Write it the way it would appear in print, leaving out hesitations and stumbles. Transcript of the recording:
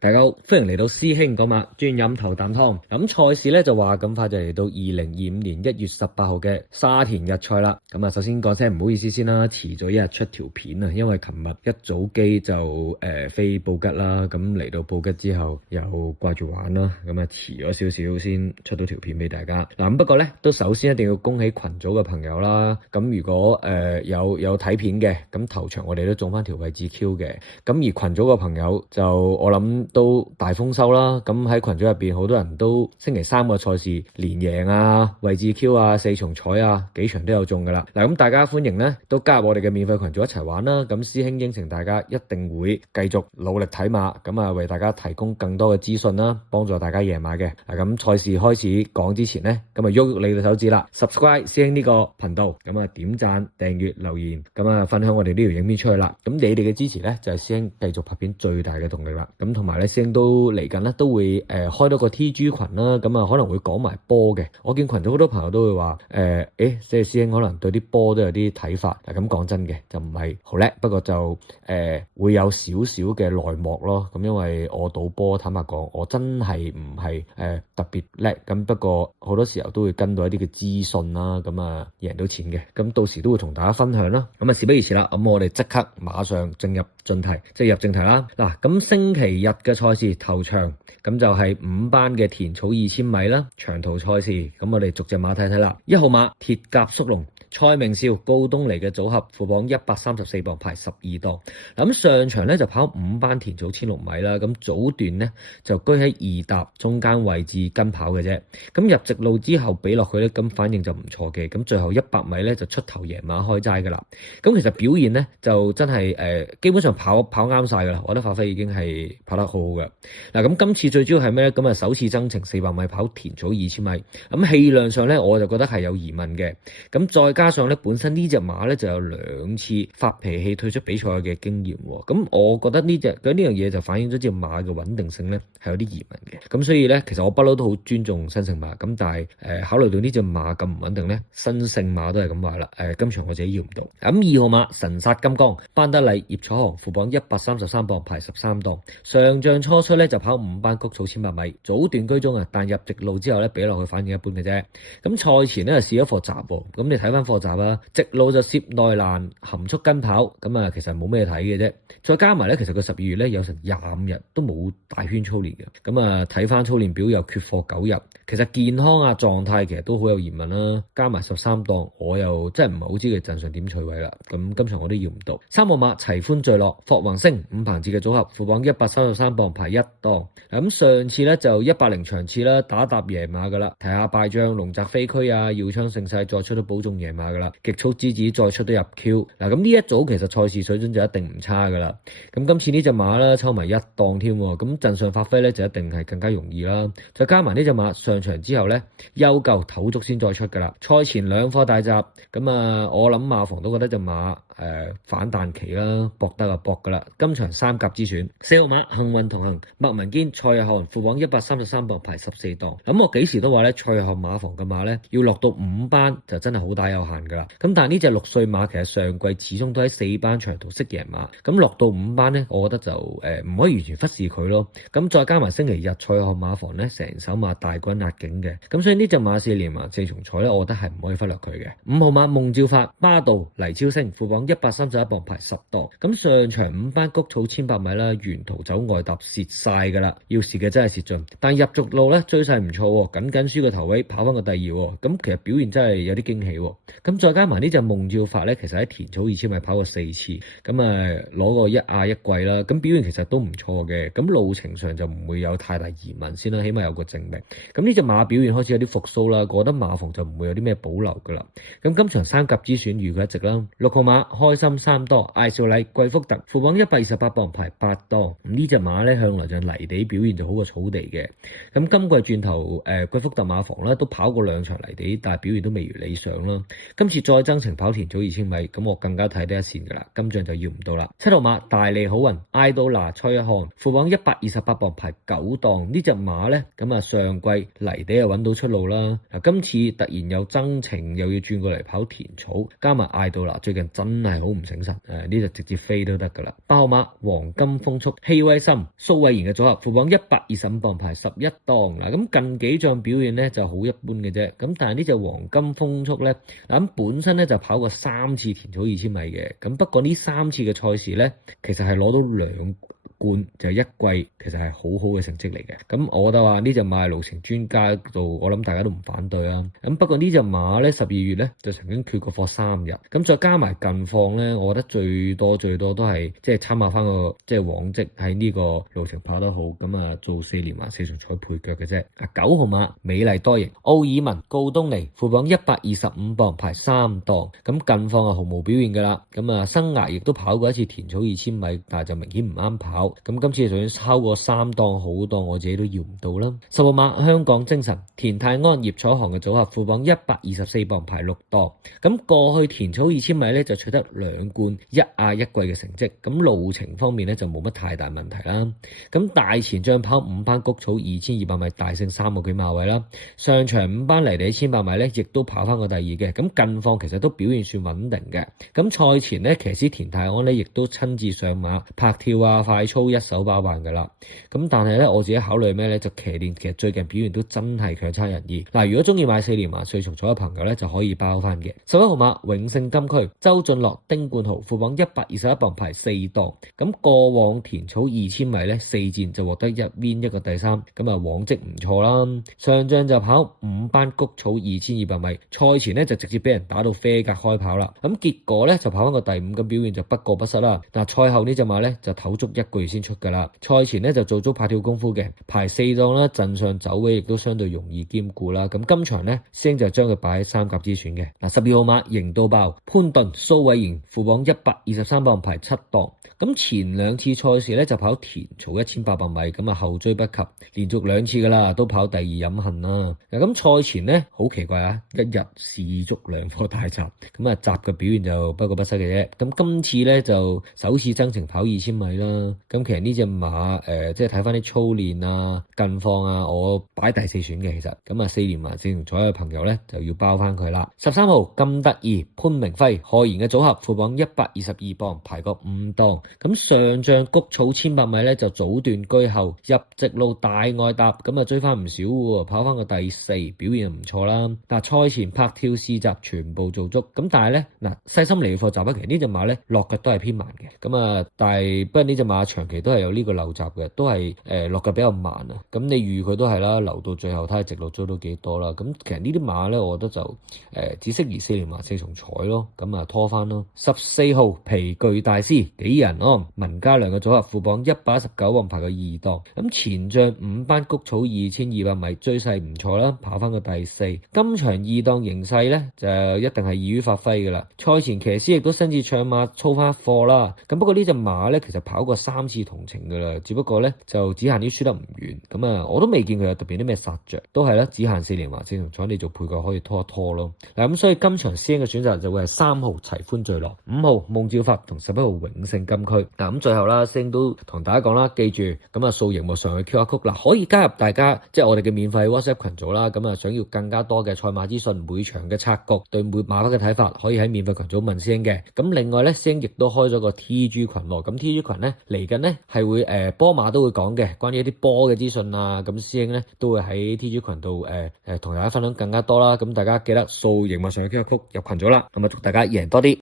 大家好，歡迎嚟到師兄嗰晚專飲頭啖湯。咁賽事咧就話咁快就嚟到2025年1月18號嘅沙田日賽啦。咁啊，首先講聲唔好意思先啦，遲咗一日出條片啊，因為琴日一早機就飛布吉啦，咁嚟到布吉之後又掛住玩啦，咁啊遲咗少少先出到條片俾大家。嗱，不過咧都首先一定要恭喜群組嘅朋友啦。咁如果有睇片嘅，咁頭場我哋都中翻條位置 Q 嘅。咁而群組嘅朋友就我諗都大豐收啦。咁喺群組入邊好多人都星期三個賽事連贏啊、位置 Q 啊、4重彩啊，幾場都有中噶啦。嗱，咁大家歡迎咧都加入我哋嘅免費群組一齊玩啦。咁師兄應承大家一定會繼續努力睇馬，咁啊為大家提供更多嘅資訊啦，幫助大家贏馬嘅。咁賽事開始講之前咧，咁啊喐你嘅手指啦 ，subscribe 師兄呢個頻道，咁啊點讚、訂閱、留言，咁啊分享我哋呢條影片出去啦。咁你哋嘅支持咧就係師兄繼續拍片最大嘅動力啦。咁同埋咧，師兄都嚟緊咧都會開多個 TG 群啦。咁啊可能會講埋波嘅。我見群組好多朋友都會話即係師兄可能對啲波都有啲睇法。咁講真嘅就唔係好叻，不過就會有少少嘅內幕咯。咁因為我賭波坦白講，我真係唔係特別叻。咁不過好多時候都會跟到一啲嘅資訊啦。咁啊贏到錢嘅。咁到時都會同大家分享啦。咁啊事不宜遲啦，咁我哋即刻馬上進入正題，即係入正題啦。嗱，咁星期日嘅賽事頭場，咁就係5班嘅田草2000米啦，長途賽事。咁我哋逐隻馬睇睇啦。1號馬鐵甲速龍，蔡明少、高東尼嘅組合，副榜134磅，排12檔。咁上場咧就跑5班田草1600米啦。咁早段咧就居喺2搭中間位置跟跑嘅啫。咁入直路之後俾落去咧，咁反應就唔錯嘅。咁最後100米咧就出頭贏馬開齋噶啦。咁其實表現咧就真係基本上跑啱晒噶啦。我覺得發揮已經係跑得好好嘅。嗱，咁今次最主要係咩咧？咁啊首次增程400米跑田草2000米。咁氣量上咧我就覺得係有疑問嘅。咁再加上咧本身呢隻馬咧就有2次發脾氣退出比賽嘅經驗。咁我覺得呢樣嘢就反映咗隻馬嘅穩定性咧係有啲疑問嘅。咁所以咧其實我不嬲都好尊重新勝馬。咁但係考慮到呢隻馬咁唔穩定咧，新勝馬都係咁話啦。今場我自己要唔到。咁2號馬神殺金剛，班德麗葉楚航，副榜133磅，排13檔。上仗初出咧就跑5班谷草1500米，早段居中啊，但入直路之後咧俾落去反應一般嘅啫。咁賽前咧就試咗課閘喎。咁你睇翻課閘啦，直路就涉內欄含蓄跟跑，咁啊其實冇咩睇嘅啫。再加埋咧，其實佢12月咧有成25日都冇大圈操練嘅。咁啊睇翻操練表又缺課9日，其實健康啊狀態其實都好有疑問啦。加埋13檔，我又真係唔係好知佢陣上點取位啦。咁今場我都要唔到。3號馬齊歡聚樂，霍宏星伍鵬志嘅組合，副榜133磅，排1檔。咁上次咧就100場次啦，打搭贏馬噶啦。提下敗將龍澤飛區啊，耀昌盛世再出都保中贏馬噶啦。極速之子再出都入 Q。嗱，咁呢一組其實賽事水準就一定唔差噶啦。咁今次呢隻馬啦抽埋1檔添，咁陣上發揮咧就一定係更加容易啦。再加埋呢隻馬上場之後咧休夠唞足先再出噶啦。賽前2課大閘，咁啊我諗馬房都覺得隻馬反彈期啦，搏得就搏噶啦。今場3甲之選，4號馬幸運同行，麥文堅、蔡約翰，副榜133磅，排14檔。咁我幾時都話咧，蔡約翰馬房嘅馬咧要落到5班就真係好打有限噶啦。咁但係呢隻6歲馬其實上季始終都喺4班長途識贏馬，咁落到5班咧，我覺得就唔可以完全忽視佢咯。咁再加埋星期日蔡約翰馬房咧成手馬大軍壓境嘅，咁所以呢隻馬4連環4重彩咧，我覺得係唔可以忽略佢嘅。5號馬夢照發，巴道黎超星，副榜131磅，排10檔。咁上場5班谷草1500米啦，沿途走外搭蝕晒噶啦，要蝕嘅真係蝕盡。但入續路咧追勢唔錯，僅輸個頭位跑翻個第2。咁其實表現真係有啲驚喜。咁再加埋呢隻夢照發咧，其實喺田草2000米跑過4次，咁攞個1亞1季啦。咁表現其實都唔錯嘅。咁路程上就唔會有太大疑問先啦，起碼有個證明。咁呢隻馬表現開始有啲復甦啦，覺得馬房就唔會有啲咩保留噶啦。咁今場3甲之選預佢一直啦。6號馬開心3多，艾少禮、貴福特，副榜128磅，排8檔。咁呢隻馬咧向來就泥地表現就好過草地嘅。咁今季轉頭貴福特馬房咧都跑過2場泥地，但係表現都未如理想啦。今次再增程跑田草2000米，咁我更加睇得一線噶啦。今仗就要唔到啦。7號馬大利好運，艾到拿蔡約翰，副榜128磅，排9檔。呢隻馬咧咁上季泥地又揾到出路啦。今次突然又增程又要轉過嚟跑田草，加埋艾到拿最近真係係好唔醒神，呢就直接飛都得噶啦。8號馬黃金風速、氣威森、蘇偉賢嘅組合，副榜125磅排11檔嗱。咁近幾仗表現咧就好一般嘅啫。咁但係呢隻黃金風速咧，咁本身咧就跑過3次田草2000米嘅。咁不過呢3次嘅賽事咧，其實係攞到2冠就係一季，其實係好好嘅成績嚟嘅。咁我覺得話呢隻馬路程專家度，我諗大家都唔反對啦。咁不過呢隻馬咧12月咧就曾經缺過課3日，咁再加埋近況咧，我覺得最多都係即係參考翻個即係往績喺呢個路程跑得好，咁啊做4連環4重彩配腳嘅啫。9號馬美麗多型奧爾文告東尼，副榜125磅排3檔，咁近況啊毫無表現噶啦。咁啊生涯亦都跑過一次田草2000米，但係就明顯唔啱跑。咁今次就算超過3檔好檔，我自己都要唔到啦。10號馬香港精神田泰安葉楚航嘅組合，副榜124磅排6檔。咁過去田草2000米咧就取得2冠1亞1季嘅成績，咁路程方面咧就冇乜太大問題啦。咁大前仗跑5班谷草2200米大勝3個幾馬位啦，上場5班泥地1800米咧亦都跑翻個第2嘅。咁近況其實都表現算穩定嘅。咁賽前咧騎師田泰安咧亦都親自上馬拍跳啊快操一手包辦噶啦。咁但係咧我自己考慮咩咧，就騎練其實最近表現都真係強差人意。嗱，如果中意買4連環4重彩嘅朋友咧就可以包翻嘅。11號馬永勝金區周俊樂丁冠豪，副榜121磅排4檔。咁過往田草2000米咧4戰就獲得1 win 1個第3，咁啊往績唔錯啦。上仗就跑5班谷草2200米，賽前咧就直接俾人打到飛格開跑啦。咁結果咧就跑翻個第5，咁表現就不過不失啦。嗱，賽後呢隻馬咧就唞足1個月先出噶啦。賽前咧就做足拍跳功夫嘅，排4檔啦，陣上走位亦都相對容易兼顧啦。咁今場咧師兄就將佢擺喺3甲之選嘅。嗱，12號馬型到爆潘頓蘇偉賢，副榜123磅排7檔。咁前2次賽事咧就跑田草1800米，咁啊後追不及，連續2次噶啦，都跑第2飲恨啦。咁賽前咧好奇怪啊，一日試足2課大閘，咁啊閘嘅表現就不過不失嘅啫。咁今次咧就首次增程跑2000米啦。咁其實呢隻馬即係睇翻啲操練啊近況啊，我擺第4選嘅其實。咁啊4連環4重彩嘅朋友咧就要包翻佢啦。13號金德意潘明輝賀賢嘅組合，副榜122磅排個5檔。咁上仗谷草1800米咧就早段居後，入直路大外搭，咁啊追翻唔少喎，跑翻個第4，表現唔錯啦。但係賽前拍跳試閘全部做足，咁但係咧嗱細心嚟課習，其實呢隻馬咧落腳都係偏慢嘅，咁啊但係不過呢隻馬長期都係有呢個漏閘嘅，都係落腳比較慢啊。咁你預佢都係啦，留到最後睇下直路追到幾多啦。咁其實呢啲馬咧，我覺得就只適宜4連環4重彩咯，咁啊拖翻咯。14號皮具大師幾人安文家良嘅組合，副榜119磅排個2檔。咁前仗5班谷草2200米追勢唔錯啦，跑翻個第4。今場2檔形勢咧就一定係易於發揮噶啦。賽前騎師亦都親自唱馬操翻課啦。咁不過呢隻馬咧其實跑過3次同程噶啦，只不過咧就只限於輸得唔遠。咁啊我都未見佢有特別啲咩殺着，都係啦，只限4連環4重彩，你做配角可以拖一拖咯。嗱，咁所以今場師兄嘅選擇就會係3號齊歡聚樂、5號夢照發同11號永勝金區。嗱，咁最後啦，師兄都同大家講啦，記住咁啊掃熒幕上嘅 QR code 嗱，可以加入大家即係我哋嘅免費 WhatsApp 群組啦。咁啊想要更加多嘅賽馬資訊、每場嘅策局、對每馬匹嘅睇法，可以喺免費群組問師兄嘅。咁另外咧，師兄亦都開咗個 TG 群喎。咁 TG 群咧嚟緊咧係會波馬都會講嘅，關於一啲波嘅資訊啊。咁師兄咧都會喺 TG 群度同大家分享更加多啦。咁大家記得掃熒幕上嘅 QR code入群組啦。咁啊祝大家贏多啲。